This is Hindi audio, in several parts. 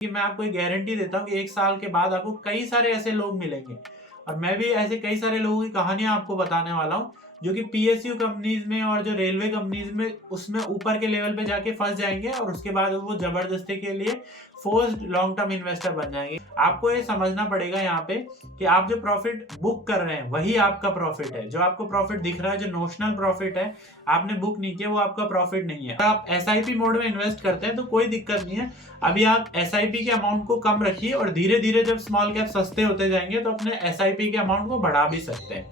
कि मैं आपको एक गारंटी देता हूँ कि 1 साल के बाद आपको कई सारे ऐसे लोग मिलेंगे और मैं भी ऐसे कई सारे लोगों की कहानियाँ आपको बताने वाला हूँ जो कि पीएसयू कंपनीज में और जो रेलवे कंपनीज में उसमें ऊपर के लेवल पे जाके फंस जाएंगे और उसके बाद वो जबरदस्ती के लिए फोर्स्ड लॉन्ग टर्म इन्वेस्टर बन जाएंगे। आपको ये समझना पड़ेगा यहाँ पे कि आप जो प्रॉफिट बुक कर रहे हैं वही आपका प्रॉफिट है। जो आपको प्रॉफिट दिख रहा है, जो नोशनल प्रॉफिट है, आपने बुक नहीं किया, वो आपका प्रॉफिट नहीं है। अगर आप एसआईपी मोड में इन्वेस्ट करते हैं तो कोई दिक्कत नहीं है। अभी आप एसआईपी के अमाउंट को कम रखिए और धीरे धीरे जब स्मॉल कैप सस्ते होते जाएंगे तो अपने एसआईपी के अमाउंट को बढ़ा भी सकते हैं।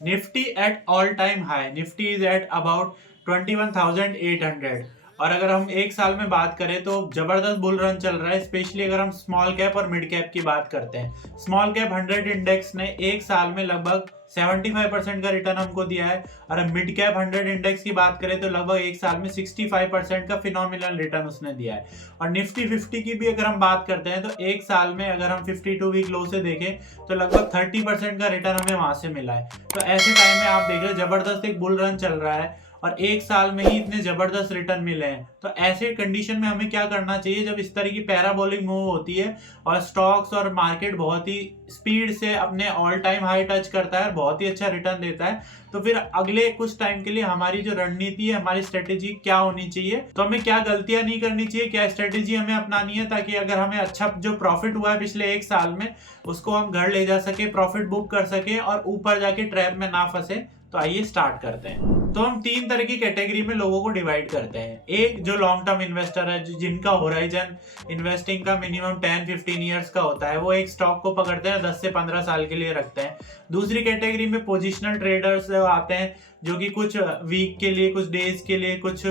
Nifty at all time high, Nifty is at about 21,800 और अगर हम एक साल में बात करें तो जबरदस्त बुल रन चल रहा है। स्पेशली अगर हम स्मॉल कैप और मिड कैप की बात करते हैं, स्मॉल कैप 100 इंडेक्स ने एक साल में लगभग 75% का रिटर्न हमको दिया है और मिड कैप 100 इंडेक्स की बात करें तो लगभग एक साल में 65% का फिनोमिनल रिटर्न उसने दिया है। और निफ्टी 50 की भी अगर हम बात करते हैं तो एक साल में अगर हम 52 वीक लो से देखें तो लगभग 30% का रिटर्न हमें वहां से मिला है। तो ऐसे टाइम में आप देख रहे हैं जबरदस्त एक बुल रन चल रहा है और एक साल में ही इतने जबरदस्त रिटर्न मिले हैं। तो ऐसे कंडीशन में हमें क्या करना चाहिए जब इस तरह की पैराबोलिक मूव होती है और स्टॉक्स और मार्केट बहुत ही स्पीड से अपने ऑल टाइम हाई टच करता है और बहुत ही अच्छा रिटर्न देता है, तो फिर अगले कुछ टाइम के लिए हमारी जो रणनीति है, हमारी स्ट्रेटेजी क्या होनी चाहिए, तो हमें क्या गलतियां नहीं करनी चाहिए, क्या स्ट्रेटेजी हमें अपनानी है ताकि अगर हमें अच्छा जो प्रॉफिट हुआ है पिछले एक साल में उसको हम घर ले जा सके, प्रॉफिट बुक कर सके और ऊपर जाके ट्रैप में ना फंसे। तो आइए स्टार्ट करते हैं। तो हम तीन तरह की कैटेगरी में लोगों को डिवाइड करते हैं। एक जो लॉन्ग टर्म इन्वेस्टर है, जिनका होराइजन इन्वेस्टिंग का मिनिमम 10-15 ईयर्स का होता है, वो एक स्टॉक को पकड़ते हैं 10 से 15 साल के लिए रखते हैं। दूसरी कैटेगरी में पोजिशनल ट्रेडर्स आते हैं जो कि कुछ वीक के लिए, कुछ डेज के लिए, कुछ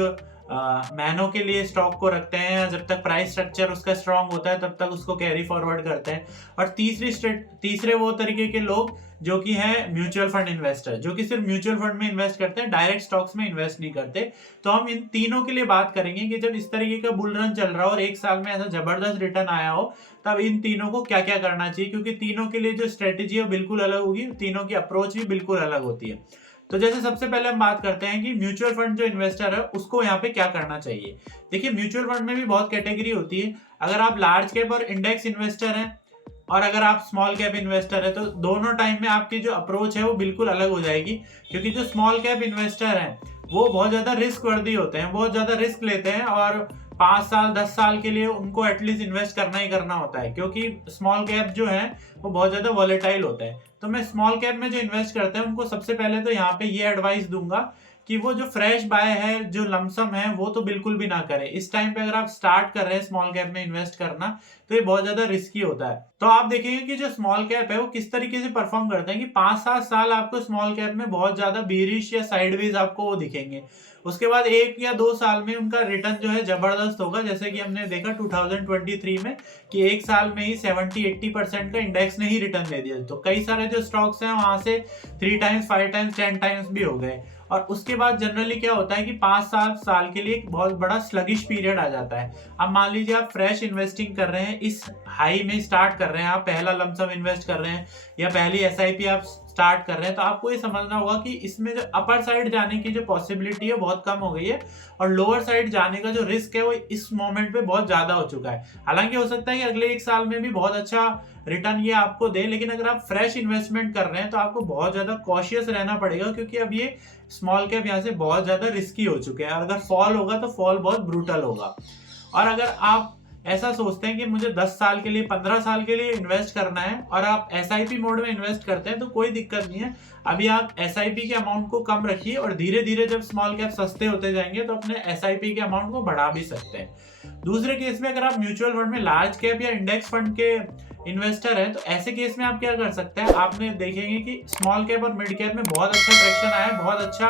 महीनों के लिए स्टॉक को रखते हैं। जब तक प्राइस स्ट्रक्चर उसका स्ट्रांग होता है तब तक उसको कैरी फॉरवर्ड करते हैं। और तीसरे वो तरीके के लोग जो कि है म्यूचुअल फंड इन्वेस्टर, जो कि सिर्फ म्यूचुअल फंड में इन्वेस्ट करते हैं, डायरेक्ट स्टॉक्स में इन्वेस्ट नहीं करते। तो हम इन तीनों के लिए बात करेंगे कि जब इस तरीके का बुल रन चल रहा हो और एक साल में ऐसा जबरदस्त रिटर्न आया हो तब इन तीनों को क्या क्या करना चाहिए, क्योंकि तीनों के लिए जो स्ट्रेटेजी है बिल्कुल अलग होगी, तीनों की अप्रोच भी बिल्कुल अलग होती है। तो जैसे सबसे पहले हम बात करते हैं कि म्यूचुअल फंड जो इन्वेस्टर है उसको यहाँ पे क्या करना चाहिए। देखिए, म्यूचुअल फंड में भी बहुत कैटेगरी होती है। अगर आप लार्ज कैप और इंडेक्स इन्वेस्टर हैं और अगर आप स्मॉल कैप इन्वेस्टर है तो दोनों टाइम में आपकी जो अप्रोच है वो बिल्कुल अलग हो जाएगी। क्योंकि जो स्मॉल कैप इन्वेस्टर हैं वो बहुत ज्यादा रिस्क वर्दी होते हैं, बहुत ज्यादा रिस्क लेते हैं और 5 साल 10 साल के लिए उनको एटलीस्ट इन्वेस्ट करना ही करना होता है, क्योंकि स्मॉल कैप जो है वो बहुत ज्यादा वॉलेटाइल होता है। तो मैं स्मॉल कैप में जो इन्वेस्ट करते हैं उनको सबसे पहले तो यहाँ पे ये एडवाइस दूंगा कि वो जो फ्रेश बाय है, जो लमसम है, वो तो बिल्कुल भी ना करें। इस टाइम पे अगर आप स्टार्ट कर रहे हैं स्मॉल कैप में इन्वेस्ट करना तो ये बहुत ज्यादा रिस्की होता है। तो आप देखेंगे कि जो स्मॉल कैप है वो किस तरीके से परफॉर्म करते हैं कि 5-7 साल आपको स्मॉल कैप में बहुत ज्यादा बेरिश या साइडवेज आपको वो दिखेंगे। उसके बाद 1 या 2 साल में उनका रिटर्न जो है जबरदस्त होगा, जैसे कि हमने देखा 2023 में कि एक साल में ही 70-80% का इंडेक्स ने ही रिटर्न दे दिया। तो कई सारे जो स्टॉक्स हैं वहां से 3 टाइम्स 5 टाइम्स 10 टाइम्स भी हो गए। और उसके बाद जनरली क्या होता है कि 5-7 साल के लिए एक बहुत बड़ा स्लगिश पीरियड आ जाता है। अब मान लीजिए आप फ्रेश इन्वेस्टिंग कर रहे हैं, इस हाई में स्टार्ट कर रहे हैं, आप पहला लमसम इन्वेस्ट कर रहे हैं या पहली एसआईपी आप स्टार्ट कर रहे हैं, तो आपको ये समझना होगा कि इसमें जो अपर साइड जाने की जो पॉसिबिलिटी है बहुत कम हो गई है और लोअर साइड जाने का जो रिस्क है वो इस मोमेंट पे बहुत ज्यादा हो चुका है। हालांकि हो सकता है कि अगले एक साल में भी बहुत अच्छा रिटर्न ये आपको दे, लेकिन अगर आप फ्रेश इन्वेस्टमेंट कर रहे हैं तो आपको बहुत ज्यादा कॉशियस रहना पड़ेगा, क्योंकि अब ये स्मॉल कैप यहाँ से बहुत ज्यादा रिस्की हो चुके हैं और अगर फॉल होगा तो फॉल बहुत ब्रूटल होगा। और अगर आप ऐसा सोचते हैं कि मुझे 10 साल के लिए, 15 साल के लिए इन्वेस्ट करना है और आप एसआईपी मोड में इन्वेस्ट करते हैं तो कोई दिक्कत नहीं है। अभी आप एसआईपी के अमाउंट को कम रखिए और धीरे धीरे जब स्मॉल कैप सस्ते होते जाएंगे तो अपने एसआईपी के अमाउंट को बढ़ा भी सकते हैं। दूसरे केस में अगर आप म्यूचुअल फंड में लार्ज कैप या इंडेक्स फंड के इन्वेस्टर है तो ऐसे केस में आप क्या कर सकते हैं, आपने देखेंगे कि स्मॉल कैप और मिड कैप में बहुत अच्छा ट्रैक्शन आया है, बहुत अच्छा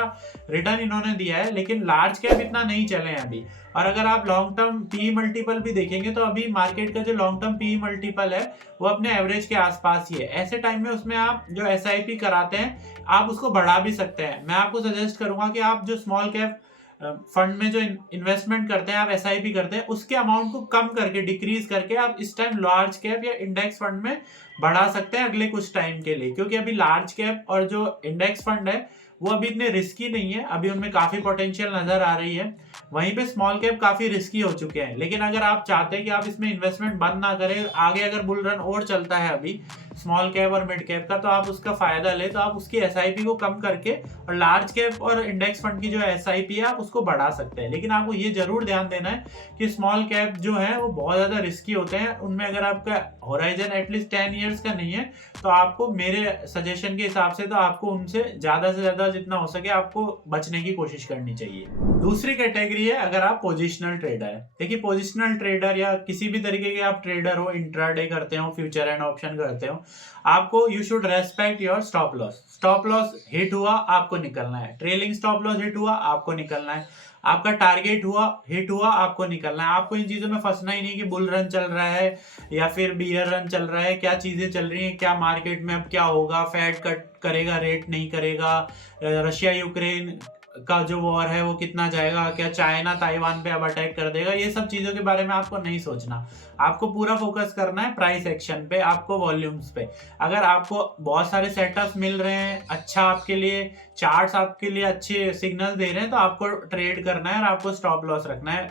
रिटर्न इन्होंने दिया है, लेकिन लार्ज कैप इतना नहीं चले हैं अभी। और अगर आप लॉन्ग टर्म पी मल्टीपल भी देखेंगे तो अभी मार्केट का जो लॉन्ग टर्म पी मल्टीपल है वो अपने एवरेज के आसपास ही है। ऐसे टाइम में उसमें आप जो एसआईपी कराते हैं आप उसको बढ़ा भी सकते हैं। मैं आपको सजेस्ट करूंगा कि आप जो स्मॉल कैप फंड में जो इन्वेस्टमेंट करते हैं, आप एसआईपी करते हैं, उसके अमाउंट को कम करके, डिक्रीज करके आप इस टाइम लार्ज कैप या इंडेक्स फंड में बढ़ा सकते हैं अगले कुछ टाइम के लिए। क्योंकि अभी लार्ज कैप और जो इंडेक्स फंड है वो अभी इतने रिस्की नहीं है, अभी उनमें काफी पोटेंशियल नजर आ रही है। वहीं पे स्मॉल कैप काफी रिस्की हो चुके हैं। लेकिन अगर आप चाहते हैं कि आप इसमें इन्वेस्टमेंट बंद ना करें, आगे अगर बुल रन और चलता है अभी स्मॉल कैप और मिड कैप का, तो आप उसका फायदा ले, तो आप उसकी एसआईपी को कम करके और लार्ज कैप और इंडेक्स फंड की जो एसआईपी है आप उसको बढ़ा सकते हैं। लेकिन आपको ये जरूर ध्यान देना है कि स्मॉल कैप जो है वो बहुत ज्यादा रिस्की होते हैं। उनमें अगर आपका होराइजन एटलीस्ट 10 ईयर्स का नहीं है तो आपको, मेरे सजेशन के हिसाब से, तो आपको उनसे ज्यादा से ज्यादा जितना हो सके आपको बचने की कोशिश करनी चाहिए। दूसरी कैटेगरी है अगर आप पोजिशनल ट्रेडर है। देखिए पोजिशनल ट्रेडर या किसी भी तरीके के आप ट्रेडर हो, इंट्राडे करते हो, फ्यूचर एंड ऑप्शन करते हो, आपको you should respect your stop loss. Stop loss hit हुआ आपको निकलना है, ट्रेलिंग स्टॉप लॉस हिट हुआ आपको निकलना है, आपका टारगेट हुआ हिट हुआ आपको निकलना है। आपको इन चीजों में फंसना ही नहीं कि बुल रन चल रहा है या फिर बियर रन चल रहा है, क्या चीजें चल रही हैं, क्या मार्केट में अब क्या होगा, फेड कट करेगा, रेट नहीं करेगा, रशिया यूक्रेन का जो वॉर है वो कितना जाएगा, क्या चाइना ताइवान पे अब अटैक कर देगा, ये सब चीजों के बारे में आपको नहीं सोचना। आपको पूरा फोकस करना है प्राइस एक्शन पे, आपको वॉल्यूम्स पे। अगर आपको बहुत सारे सेटअप्स मिल रहे हैं, अच्छा आपके लिए चार्ट्स आपके लिए अच्छे सिग्नल दे रहे हैं, तो आपको ट्रेड करना है और आपको स्टॉप लॉस रखना है।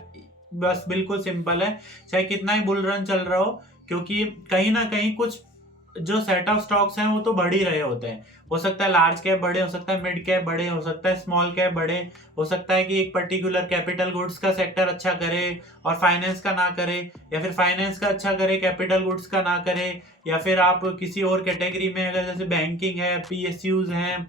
बस बिल्कुल सिंपल है, चाहे कितना ही बुल रन चल रहा हो, क्योंकि कहीं ना कहीं कुछ जो सेट ऑफ स्टॉक्स हैं वो तो बढ़ ही रहे होते हैं। हो सकता है लार्ज कैप बड़े, हो सकता है मिड कैप बड़े, हो सकता है स्मॉल कैप बड़े, हो सकता है कि एक पर्टिकुलर कैपिटल गुड्स का सेक्टर अच्छा करे और फाइनेंस का ना करे, या फिर फाइनेंस का अच्छा करे कैपिटल गुड्स का ना करे, या फिर आप किसी और कैटेगरी में अगर जैसे बैंकिंग है, पीएसयूज हैं,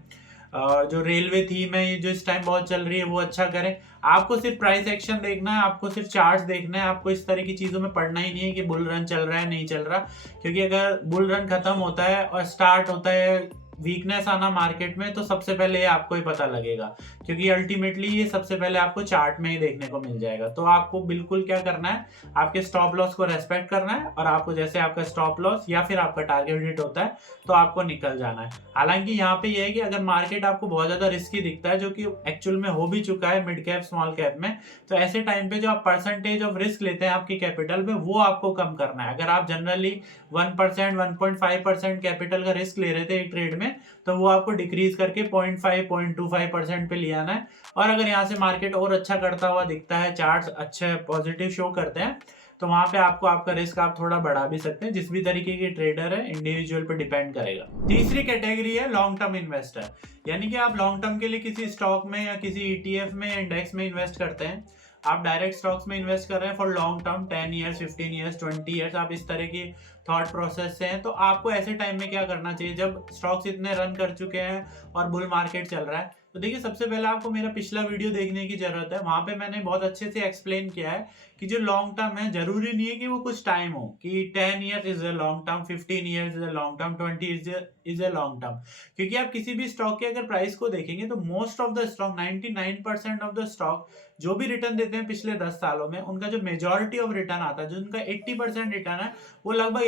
जो रेलवे थीम है ये जो इस टाइम बहुत चल रही है वो अच्छा करें। आपको सिर्फ प्राइस एक्शन देखना है, आपको सिर्फ चार्ट्स देखना है, आपको इस तरह की चीजों में पढ़ना ही नहीं है कि बुल रन चल रहा है नहीं चल रहा। क्योंकि अगर बुल रन खत्म होता है और स्टार्ट होता है वीकनेस आना मार्केट में, तो सबसे पहले ये आपको ही पता लगेगा, क्योंकि अल्टीमेटली ये सबसे पहले आपको चार्ट में ही देखने को मिल जाएगा। तो आपको बिल्कुल क्या करना है, आपके स्टॉप लॉस को रेस्पेक्ट करना है और आपको जैसे आपका स्टॉप लॉस या फिर आपका टारगेट हिट होता है तो आपको निकल जाना है। हालांकि यहाँ पे ये है कि अगर मार्केट आपको बहुत ज्यादा रिस्की दिखता है, जो कि एक्चुअल में हो भी चुका है मिड कैप स्मॉल कैप में, तो ऐसे टाइम पे जो आप परसेंटेज ऑफ रिस्क लेते हैं आपकी कैपिटल पे, वो आपको कम करना है। अगर आप जनरली 1%, 1.5% कैपिटल का रिस्क ले रहे थे एक ट्रेड में, तो वो आपको डिक्रीज करके 0.5, 0.25% पे ले आना है। और अगर यहाँ से मार्केट और अच्छा करता हुआ दिखता है, चार्ट्स अच्छे पॉजिटिव शो करते हैं, तो वहां पे आपको आपका रिस्क आप थोड़ा बढ़ा भी सकते हैं। जिस भी तरीके के ट्रेडर है, इंडिविजुअल पे डिपेंड करेगा। तीसरी कैटेगरी है लॉन्ग टर्म इन्वेस्टर, यानी कि आप लॉन्ग टर्म के लिए किसी स्टॉक में या किसी ईटीएफ में, इंडेक्स में इन्वेस्ट करते हैं। आप डायरेक्ट स्टॉक्स में इन्वेस्ट कर रहे हैं for long term, 10 years, 15 years, 20 years, आप इस तरह की थॉट प्रोसेस से हैं। तो आपको ऐसे टाइम में क्या करना चाहिए जब स्टॉक्स इतने रन कर चुके हैं और बुल मार्केट चल रहा है? तो देखिए सबसे पहले आपको मेरा पिछला वीडियो देखने की जरूरत है, वहां पे मैंने बहुत अच्छे से एक्सप्लेन किया है कि जो लॉन्ग टर्म है जरूरी नहीं है कि वो कुछ टाइम हो, कि 10 years is a long term, 15 years is a long term, 20 is a long term. क्योंकि आप किसी भी स्टॉक के अगर प्राइस को देखेंगे तो most of the stock, 99% of the stock जो भी रिटर्न देते हैं पिछले 10 सालों में, उनका जो मेजोरिटी ऑफ रिटर्न आता है, जो उनका 80% रिटर्न है, वो लगभग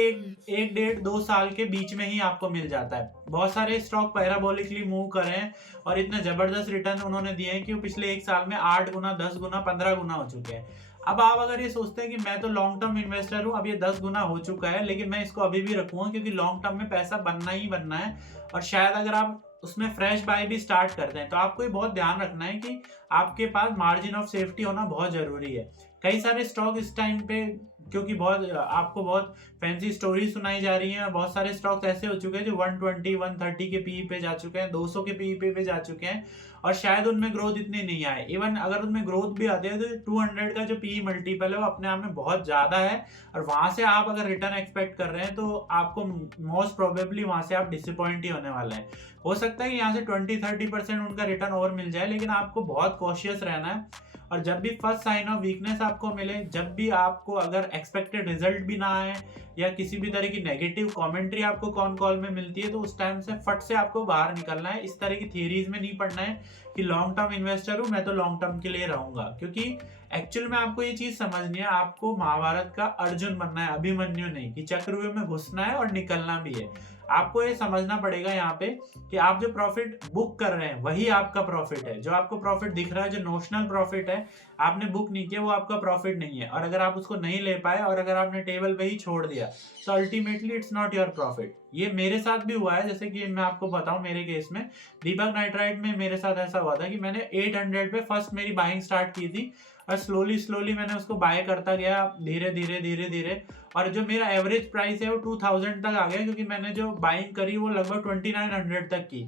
एक डेढ़ 2 साल के बीच में ही आपको मिल जाता है। बहुत सारे स्टॉक पैराबोलिकली मूव कर रहे हैं और इतने जबरदस्त रिटर्न उन्होंने दिए हैं कि वो पिछले एक साल में 8 गुना, 10 गुना, 15 गुना हो चुके हैं। अब आप अगर ये सोचते हैं कि मैं तो लॉन्ग टर्म इन्वेस्टर हूं, अब ये 10 गुना हो चुका है लेकिन मैं इसको अभी भी रखूंगा क्योंकि लॉन्ग टर्म में पैसा बनना ही बनना है, और शायद अगर आप उसमें फ्रेश बाय भी स्टार्ट करते हैं, तो आपको ये बहुत ध्यान रखना है कि आपके पास मार्जिन ऑफ सेफ्टी होना बहुत जरूरी है। कई सारे स्टॉक इस टाइम पे, क्योंकि आपको बहुत फैंसी स्टोरी सुनाई जा रही है, बहुत सारे स्टॉक्स ऐसे हो चुके हैं जो 120, 130 के पीई पे जा चुके हैं, 200 के पीई पे जा चुके हैं, और शायद उनमें ग्रोथ इतनी नहीं आए। इवन अगर उनमें ग्रोथ भी आती है तो 200 का जो पीई मल्टीपल है वो अपने आप में बहुत ज्यादा है, और वहां से आप अगर रिटर्न एक्सपेक्ट कर रहे हैं तो आपको मोस्ट प्रोबेबली वहां से आप डिसअपॉइंट ही होने वाले हैं। हो सकता है कि यहाँ से 20-30% उनका रिटर्न और मिल जाए, लेकिन आपको बहुत कॉशियस रहना है। और जब भी फर्स्ट साइन ऑफ वीकनेस आपको मिले, जब भी आपको अगर एक्सपेक्टेड रिजल्ट भी ना आए या किसी भी तरह की नेगेटिव कमेंट्री आपको कॉल में मिलती है, तो उस टाइम से फट से आपको बाहर निकलना है। इस तरह की थियरीज में नहीं पड़ना है कि लॉन्ग टर्म इन्वेस्टर हूं मैं तो लॉन्ग टर्म के लिए रहूंगा, क्योंकि एक्चुअल में आपको ये चीज समझनी है, आपको महाभारत का अर्जुन बनना है, अभिमन्यु नहीं, कि चक्रव्यूह में घुसना है और निकलना भी है। आपको ये समझना पड़ेगा यहाँ पे कि आप जो प्रॉफिट बुक कर रहे हैं वही आपका प्रॉफिट है। जो आपको प्रॉफिट दिख रहा है, जो नोशनल प्रॉफिट है, आपने बुक नहीं किया, वो आपका प्रॉफिट नहीं है। और अगर आप उसको नहीं ले पाए और अगर आपने टेबल पे ही छोड़ दिया, तो ultimately it's not your profit. ये मेरे साथ भी हुआ है, जैसे कि मैं आपको बताऊं मेरे केस में, दीपक नाइट्राइट में मेरे साथ ऐसा हुआ था कि मैंने 800 पे फर्स्ट मेरी बाइंग स्टार्ट की थी, और स्लोली स्लोली मैंने उसको बाय करता गया धीरे धीरे धीरे धीरे, और जो मेरा एवरेज प्राइस है वो 2000 तक आ गया, क्योंकि मैंने जो बाइंग करी वो लगभग 2900 तक की।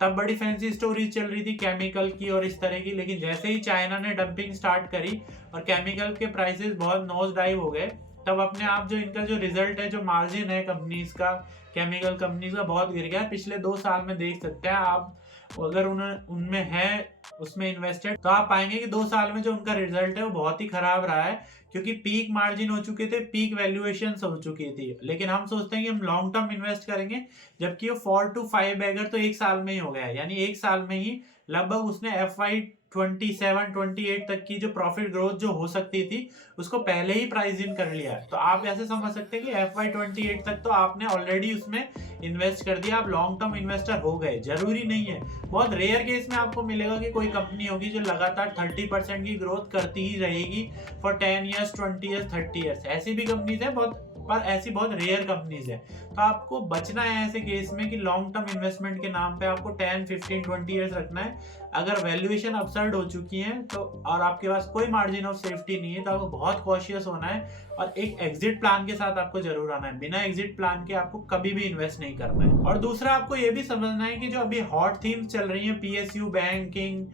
तब बड़ी फैंसी स्टोरीज चल रही थी केमिकल की और इस तरह की, लेकिन जैसे ही चाइना ने डंपिंग स्टार्ट करी और केमिकल के प्राइसेस बहुत नोज डाइव हो गए, तब अपने आप जो इनका जो रिजल्ट है, जो मार्जिन है कंपनीज का, केमिकल कंपनीज का बहुत गिर गया। पिछले 2 साल में देख सकते हैं आप, अगर उनमें है उसमें इन्वेस्टेड, तो आप पाएंगे कि 2 साल में जो उनका रिजल्ट है वो बहुत ही खराब रहा है, क्योंकि पीक मार्जिन हो चुके थे, पीक वैल्यूएशन हो चुकी थी। लेकिन हम सोचते हैं कि हम लॉन्ग टर्म इन्वेस्ट करेंगे, जबकि वो 4 to 5 बैगर तो 1 साल में ही हो गया है। यानी 1 साल में ही लगभग उसने FY 27-28 तक की जो प्रॉफिट ग्रोथ जो हो सकती थी उसको पहले ही प्राइस इन कर लिया है। तो आप ऐसे समझ सकते हैं कि FY 28 तक तो आपने ऑलरेडी उसमें इन्वेस्ट कर दिया, आप लॉन्ग टर्म इन्वेस्टर हो गए। जरूरी नहीं है, बहुत रेयर केस में आपको मिलेगा कि कोई कंपनी होगी जो लगातार 30% की ग्रोथ करती ही रहेगी फॉर 10 years, 20 years, 30 years। ऐसी भी कंपनीज है बहुत, पर ऐसी बहुत रेयर कंपनीज है। तो आपको बचना है ऐसे केस में कि लॉन्ग टर्म इन्वेस्टमेंट के नाम पे आपको 10, 15, 20 इयर्स रखना है। अगर वैल्यूएशन अपसर्ड हो चुकी है तो, और आपके पास कोई मार्जिन ऑफ सेफ्टी नहीं है, तो आपको बहुत कॉशियस होना है और एक एग्जिट प्लान के साथ आपको जरूर आना है। बिना एग्जिट प्लान के आपको कभी भी इन्वेस्ट नहीं करना है। और दूसरा आपको ये भी समझना है कि जो अभी हॉट थीम्स चल रही है, PSU बैंकिंग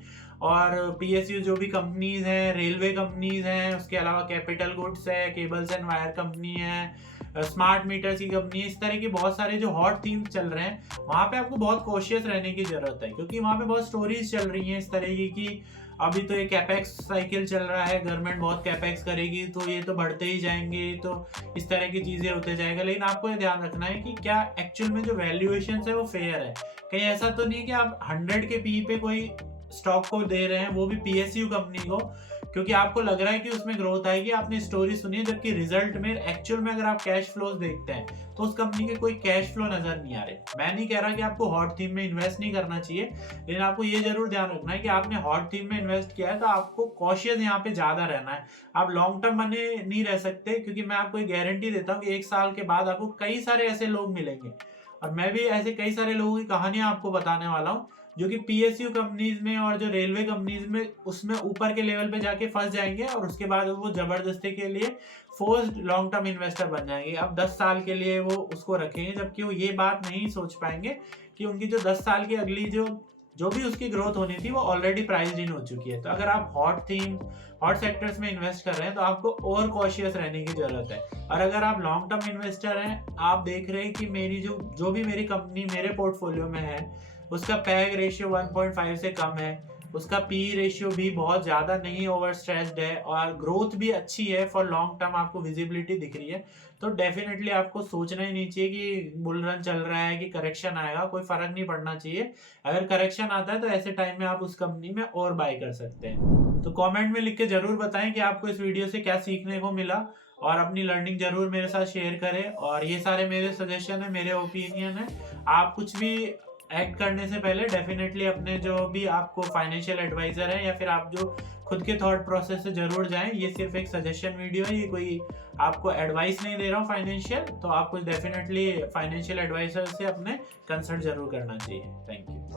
और PSU जो भी कंपनीज हैं, रेलवे कंपनीज हैं, उसके अलावा कैपिटल गुड्स है, केबल्स एंड वायर कंपनी है, स्मार्ट मीटर्स की कंपनी, इस तरह के बहुत सारे जो हॉट थीम्स चल रहे हैं, वहाँ पे आपको बहुत कॉशियस रहने की जरूरत है, क्योंकि वहाँ पे बहुत स्टोरीज चल रही हैं इस तरह की अभी तो ये कैपेक्स साइकिल चल रहा है, गवर्नमेंट बहुत कैपेक्स करेगी तो ये तो बढ़ते ही जाएंगे, तो इस तरह की चीजें होते जाएगा। लेकिन आपको ये ध्यान रखना है कि क्या एक्चुअल में जो वैल्यूएशन है वो फेयर है। कहीं ऐसा तो नहीं कि आप 100 के पी पे कोई स्टॉक को दे रहे हैं, वो भी PSU कंपनी को, क्योंकि आपको लग रहा है कि उसमें ग्रोथ आएगी, आपने स्टोरी सुनी है, जबकि रिजल्ट में एक्चुअल में अगर आप कैश फ्लोज देखते हैं तो उस कंपनी के कोई कैश फ्लो नजर नहीं आ रहे। मैं नहीं कह रहा कि आपको हॉट थीम में इन्वेस्ट नहीं करना चाहिए, लेकिन आपको ये जरूर ध्यान रखना है कि आपने हॉट थीम में इन्वेस्ट किया है तो आपको कॉशियस यहाँ पे ज्यादा रहना है। आप लॉन्ग टर्म बने नहीं रह सकते, क्योंकि मैं आपको गारंटी देता हूँ कि 1 साल के बाद आपको कई सारे ऐसे लोग मिलेंगे, और मैं भी ऐसे कई सारे लोगों की कहानियां आपको बताने वाला हूँ जो कि PSU कंपनीज में और जो रेलवे कंपनीज में उसमें ऊपर के लेवल पे जाके फंस जाएंगे, और उसके बाद वो जबरदस्ती के लिए फोर्स्ड लॉन्ग टर्म इन्वेस्टर बन जाएंगे। अब 10 साल के लिए वो उसको रखेंगे, जबकि वो ये बात नहीं सोच पाएंगे कि उनकी जो 10 साल की अगली जो भी उसकी ग्रोथ होनी थी वो ऑलरेडी प्राइस्ड इन हो चुकी है। तो अगर आप हॉट सेक्टर्स में इन्वेस्ट कर रहे हैं तो आपको और कॉशियस रहने की जरूरत है। और अगर आप लॉन्ग टर्म इन्वेस्टर हैं, आप देख रहे हैं कि मेरी जो भी मेरी कंपनी मेरे पोर्टफोलियो में है उसका पैग रेशियो 1.5 से कम है, उसका PE रेशियो भी बहुत ज़्यादा नहीं ओवर स्ट्रेस्ड है, और ग्रोथ भी अच्छी है फॉर लॉन्ग टर्म, आपको विजिबिलिटी दिख रही है, तो डेफिनेटली आपको सोचना ही नहीं चाहिए कि बुल रन चल रहा है कि करेक्शन आएगा, कोई फर्क नहीं पड़ना चाहिए। अगर करेक्शन आता है तो ऐसे टाइम में आप उस कंपनी में और बाय कर सकते हैं। तो कमेंट में लिख के जरूर बताएं कि आपको इस वीडियो से क्या सीखने को मिला, और अपनी लर्निंग जरूर मेरे साथ शेयर करें। और ये सारे मेरे सजेशन है, मेरे ओपिनियन है, आप कुछ भी एक्ट करने से पहले डेफिनेटली अपने जो भी आपको फाइनेंशियल एडवाइजर है या फिर आप जो खुद के थॉट प्रोसेस से जरूर जाएं। ये सिर्फ एक सजेशन वीडियो है, ये कोई आपको एडवाइस नहीं दे रहा हूँ फाइनेंशियल, तो आपको डेफिनेटली फाइनेंशियल एडवाइजर से अपने कंसल्ट जरूर करना चाहिए। Thank you.